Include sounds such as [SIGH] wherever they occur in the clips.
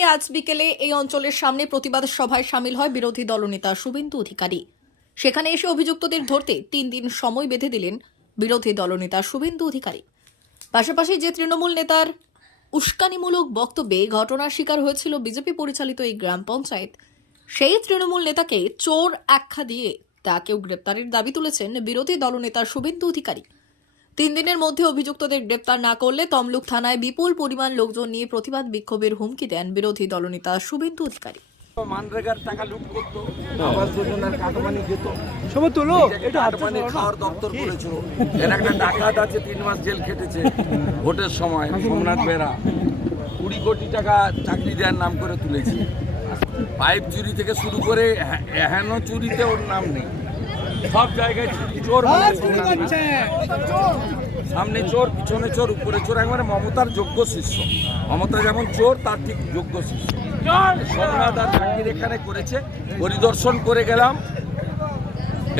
নিয়ে আজ বিকেলে এই অঞ্চলের সামনে প্রতিবাদ সভায় সামিল হয় বিরোধী দলনেতা শুভেন্দু অধিকারী। সেখানে এসে অভিযুক্তদের ধরতে তিন দিন সময় বেঁধে দিলেন বিরোধী দলনেতা শুভেন্দু অধিকারী। পাশাপাশি যে তৃণমূল নেতার উস্কানিমূলক বক্তব্যে ঘটনার শিকার হয়েছিল বিজেপি পরিচালিত এই গ্রাম পঞ্চায়েত, সেই তৃণমূল নেতাকে চোর আখ্যা দিয়ে তাকেও গ্রেপ্তারের দাবি তুলেছেন বিরোধী দলনেতা শুভেন্দু অধিকারী। তিন দিনের মধ্যে অভিযুক্তদের গ্রেপ্তার না করলে তমলুক থানায় বিপুল পরিমাণ লোকজন নিয়ে প্রতিবাদ বিক্ষোভের হুমকি দেন বিরোধী দলনেতা শুভেন্দু অধিকারী। মানরেগার টাকা লুট করতো আবাস যোজনার কাটমানি যেত সবাই তোলো এটা কাটমানি খাওয়ার দপ্তর করেছিল। এর একটা ডাকাত আছে তিন মাস জেল খেটেছে। ভোটের সময় সোমনাথ বেরা কুড়ি কোটি টাকা চাকরি দেওয়ার নাম করে তুলেছে। পাইপ চুরি থেকে শুরু করে হ্যা- হেন চুরিতে ওর নাম নেই। সব জায়গায় চোর মানে সামনে চোর পিছনে চোর উপরে চোর একবারে মমতার যোগ্য শিষ্য। মমতা যেমন চোর তার ঠিক যোগ্য শিষ্য। সোমনাথ আর জাকির এখানে করেছে পরিদর্শন করে গেলাম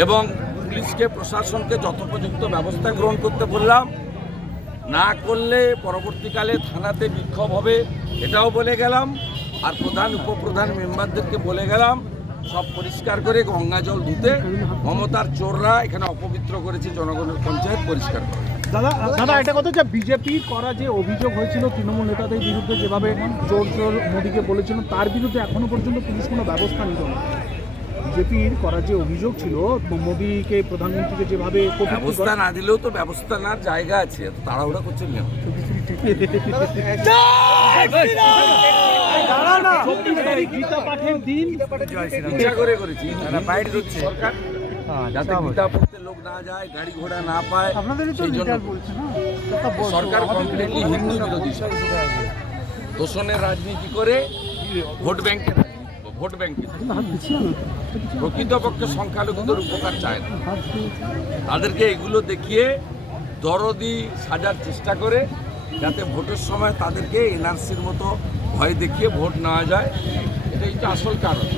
এবং পুলিশকে প্রশাসনকে যথোপযুক্ত ব্যবস্থা গ্রহণ করতে বললাম। না করলে পরবর্তীকালে থানাতে বিক্ষোভ হবে এটাও বলে গেলাম। আর প্রধান উপপ্রধান মেম্বারদেরকে বলে গেলাম সব পরিষ্কার করে গঙ্গা জল ধুতে মমতার চোররা এখানে অপবিত্র করেছে জনগণের পঞ্চায়েত পরিষ্কার করে। দাদা দাদা এটা কথা যে বিজেপির করা যে অভিযোগ হয়েছিল তৃণমূল নেতাদের বিরুদ্ধে যেভাবে চোর চোর মোদীকে বলেছিলেন তার বিরুদ্ধে এখনও পর্যন্ত পুলিশ কোনো ব্যবস্থা নিল না। বিজেপির করা যে অভিযোগ ছিল মোদীকে প্রধানমন্ত্রীকে যেভাবে ব্যবস্থা না দিলেও তো ব্যবস্থা নেওয়ার জায়গা আছে তাড়াহুড়া করছেন করা- [LAUGHS] চব্বিশ তারিখ গীতা পাঠের দিন। করে করেছি। বাইরে হচ্ছে সরকার যাতে গীতা পড়তে লোক না যায় গাড়ি ঘোড়া না পায় সেই জন্য সরকার কমপ্লিটলি হিন্দু বিরোধী। সরকার। রাজনীতি করে ভোট ব্যাংকে ভোট ব্যাংকে প্রকৃতপক্ষে সংখ্যালঘুদের উপকার চায় না। তাদেরকে এগুলো দেখিয়ে দরদি সাজার চেষ্টা করে যাতে ভোটের সময় তাদেরকে এনআরসির মতো ভয় দেখিয়ে ভোট নেওয়া যায়। এটাই তো আসল কারণ।